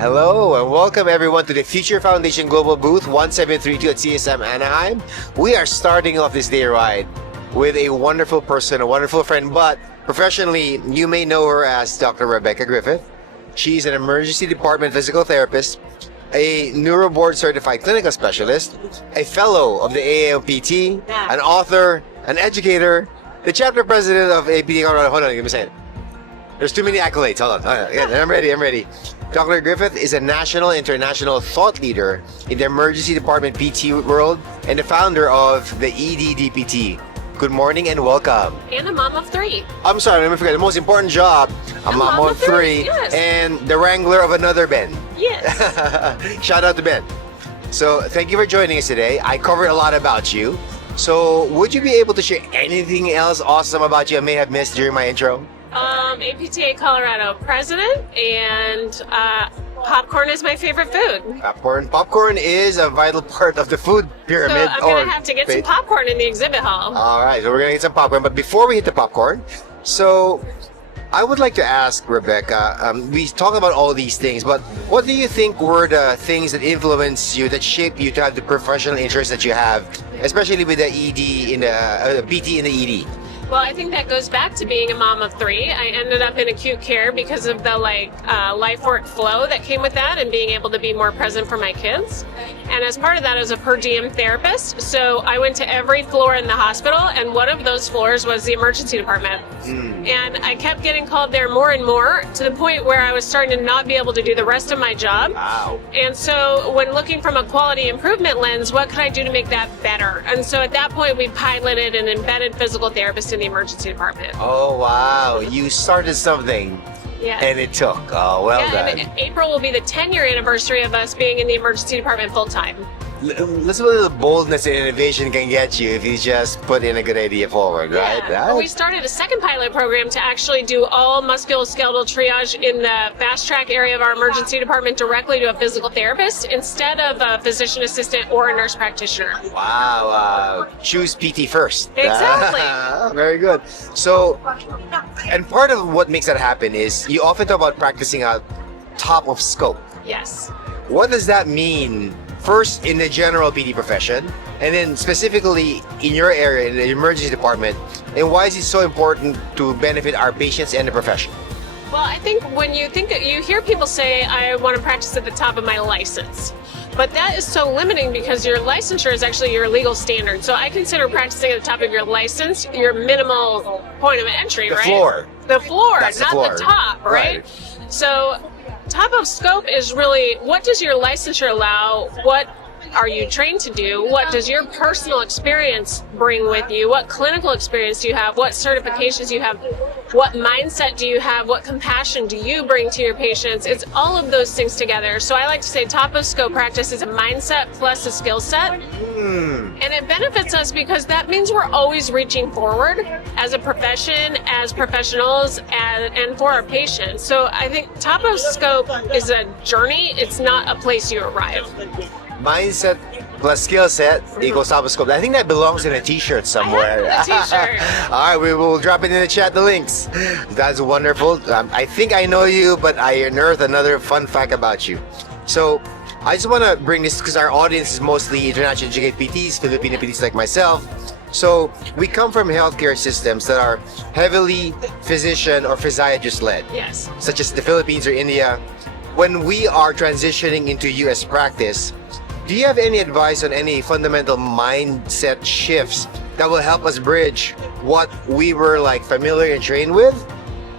Hello and welcome everyone to the Future Foundation Global Booth 1732 at CSM Anaheim. We are starting off this day ride with a wonderful person, a wonderful friend, but professionally you may know her as Dr. Rebekah Griffith. She's an emergency department physical therapist, a neuroboard certified clinical specialist, a fellow of the FAAOMPT, an author, an educator, the chapter president of APT Colorado. Hold on, give me a second. There's too many accolades. Hold on. Yeah, I'm ready. Dr. Griffith is a national and international thought leader in the emergency department PT world and the founder of the DPT. Good morning and welcome. And a mom of three. I'm sorry, let me forget. The most important job, a mom of three, yes. And the wrangler of another Ben. Yes. Shout out to Ben. So thank you for joining us today. I covered a lot about you. So would you be able to share anything else awesome about you I may have missed during my intro? APTA Colorado president, and popcorn is my favorite food. Popcorn is a vital part of the food pyramid. So I'm going to have to get some popcorn in the exhibit hall. All right, so we're going to get some popcorn. But before we hit the popcorn, so I would like to ask Rebekah, we talk about all these things, but what do you think were the things that influenced you, that shaped you to have the professional interest that you have, especially with the ED in the PT in the ED? Well, I think that goes back to being a mom of three. I ended up in acute care because of the life work flow that came with that and being able to be more present for my kids. And as part of that, I was a per diem therapist. So I went to every floor in the hospital, and one of those floors was the emergency department. And I kept getting called there more and more to the point where I was starting to not be able to do the rest of my job. Wow. And so when looking from a quality improvement lens, what could I do to make that better? And so at that point, we piloted an embedded physical therapist in the emergency department. Oh, wow. You started something. Yeah. And it took. Oh, well done. And April will be the 10-year anniversary of us being in the emergency department full-time. Listen to the boldness and innovation can get you if you just put in a good idea forward, right? Yeah. Well, we started a second pilot program to actually do all musculoskeletal triage in the fast track area of our emergency department directly to a physical therapist instead of a physician assistant or a nurse practitioner. Wow. Choose PT first. Exactly. Very good. So, and part of what makes that happen is you often talk about practicing a top of scope. Yes. What does that mean? First, in the general PD profession, and then specifically in your area, in the emergency department, and why is it so important to benefit our patients and the profession? Well, I think when you hear people say, I want to practice at the top of my license. But that is so limiting because your licensure is actually your legal standard. So I consider practicing at the top of your license your minimal point of entry, right? The floor, That's not the floor. the top, right? So top of scope is really, what does your licensure allow? What are you trained to do? What does your personal experience bring with you? What clinical experience do you have? What certifications do you have? What mindset do you have? What compassion do you bring to your patients? It's all of those things together. So I like to say top of scope practice is a mindset plus a skill set. And it benefits us because that means we're always reaching forward as a profession, as professionals, and for our patients. So I think top of scope is a journey. It's not a place you arrive. Mindset plus skill set equals top of scope. I think that belongs in a t-shirt somewhere. I have the t-shirt. All right, we will drop it in the chat, the links. That's wonderful. I think I know you, but I unearthed another fun fact about you. So I just want to bring this because our audience is mostly international educated PTs, Filipino PTs like myself. So we come from healthcare systems that are heavily physician or physiatrist led. Yes. Such as the Philippines or India. When we are transitioning into US practice, do you have any advice on any fundamental mindset shifts that will help us bridge what we were familiar and trained with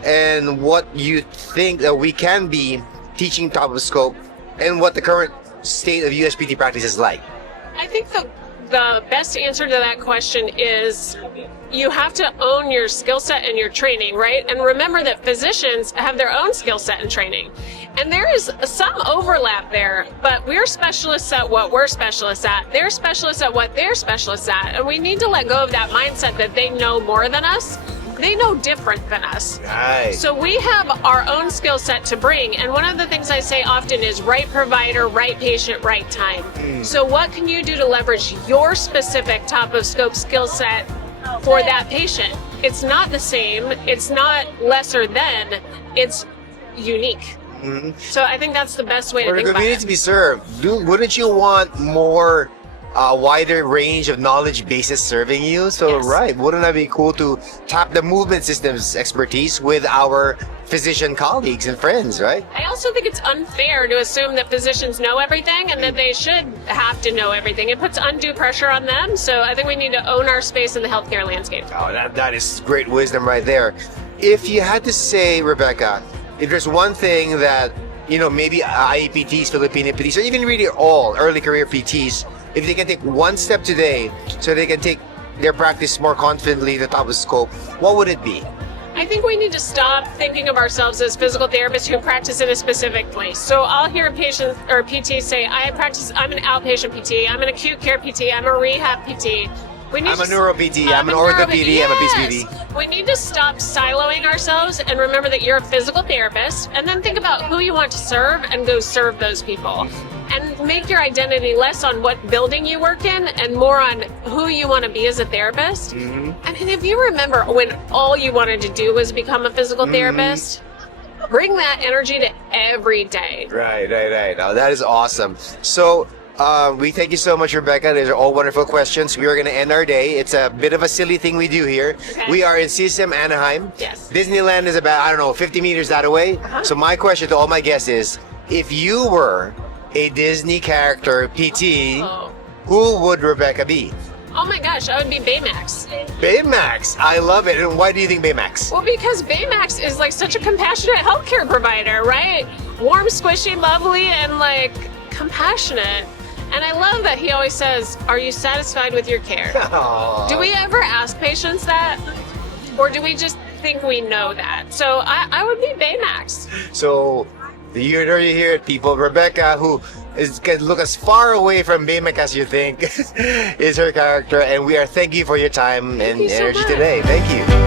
and what you think that we can be teaching top of scope and what the current state of USPT practice is like? I think the best answer to that question is you have to own your skill set and your training, right? And remember that physicians have their own skill set and training. And there is some overlap there, but we're specialists at what we're specialists at. They're specialists at what they're specialists at. And we need to let go of that mindset that they know more than us. They know different than us. Right. So we have our own skill set to bring. And one of the things I say often is right provider, right patient, right time. So what can you do to leverage your specific top of scope skill set for that patient? It's not the same. It's not lesser than. It's unique. So I think that's the best way to For the think about community it. to be served, wouldn't you want more wider range of knowledge bases serving you? So, Yes. right, wouldn't that be cool to tap the movement systems expertise with our physician colleagues and friends, right? I also think it's unfair to assume that physicians know everything and that they should have to know everything. It puts undue pressure on them. So I think we need to own our space in the healthcare landscape. Oh, that is great wisdom right there. If you had to say, Rebecca, if there's one thing that, maybe IEPTs, Filipino PTs, or even really all early career PTs, if they can take one step today so they can take their practice more confidently to the top of scope, what would it be? I think we need to stop thinking of ourselves as physical therapists who practice in a specific place. So I'll hear a patient or a PT say, I'm an outpatient PT, I'm an acute care PT, I'm a rehab PT. I'm a neuro PT, I'm an ortho PT, I'm a peace PT. We need to stop siloing ourselves and remember that you're a physical therapist, and then think about who you want to serve and go serve those people. And make your identity less on what building you work in and more on who you want to be as a therapist. I mean, if you remember when all you wanted to do was become a physical therapist, bring that energy to every day. Right. Oh, that is awesome. So, we thank you so much, Rebecca. These are all wonderful questions. We are going to end our day. It's a bit of a silly thing we do here. Okay. We are in CSM Anaheim. Yes. Disneyland is about, 50 meters that away. So my question to all my guests is, if you were a Disney character PT, who would Rebecca be? Oh my gosh, I would be Baymax. Baymax. I love it. And why do you think Baymax? Well, because Baymax is like such a compassionate healthcare provider, right? Warm, squishy, lovely, and like compassionate. And I love that he always says, "Are you satisfied with your care?" Aww. Do we ever ask patients that? Or do we just think we know that? So I would be Baymax. So, you hear it, people. Rebecca, who can look as far away from Baymax as you think, is her character. And we are thank you for your time and you so energy much. today. Thank you.